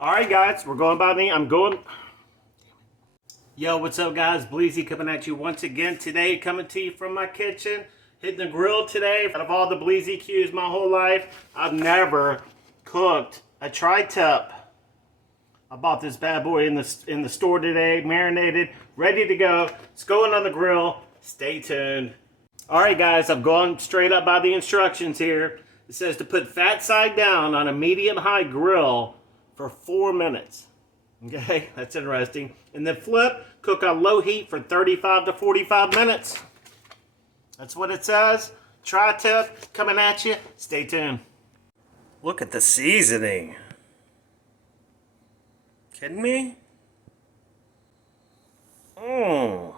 Alright guys, we're going by me. I'm going. Yo, what's up guys? Bleezy coming at you once again today, coming to you from my kitchen. Hitting the grill today. Out of all the Bleezy cues my whole life, I've never cooked a tri-tip. I bought this bad boy in the store today, marinated, ready to go. It's going on the grill. Stay tuned. Alright guys, I've gone straight up by the instructions here. It says to put fat side down on a medium-high grill for 4 minutes. Okay, that's interesting. And then flip, cook on low heat for 35 to 45 minutes. That's what it says. Tri-tip coming at you. Stay tuned. Look at the seasoning. Kidding me? Mmm.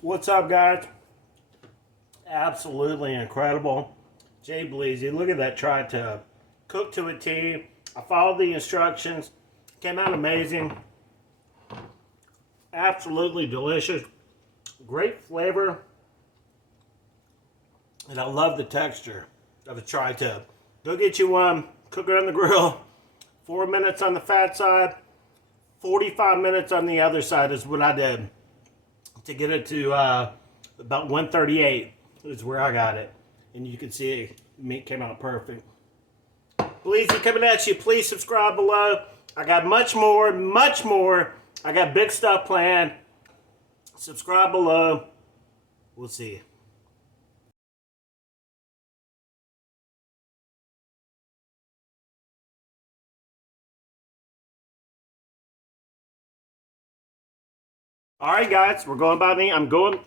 What's up, guys? Absolutely incredible. Jay Bleezy, look at that tri-tip. Cooked to a T. I followed the instructions. Came out amazing. Absolutely delicious. Great flavor. And I love the texture of a tri-tip. Go get you one. Cook it on the grill. 4 minutes on the fat side. 45 minutes on the other side is what I did. To get it to about 138 is where I got it. And you can see meat came out perfect. Bleezy coming at you. Please subscribe below. I got much more. I got big stuff planned. Subscribe below. We'll see you. Alright guys, we're going by me. I'm going.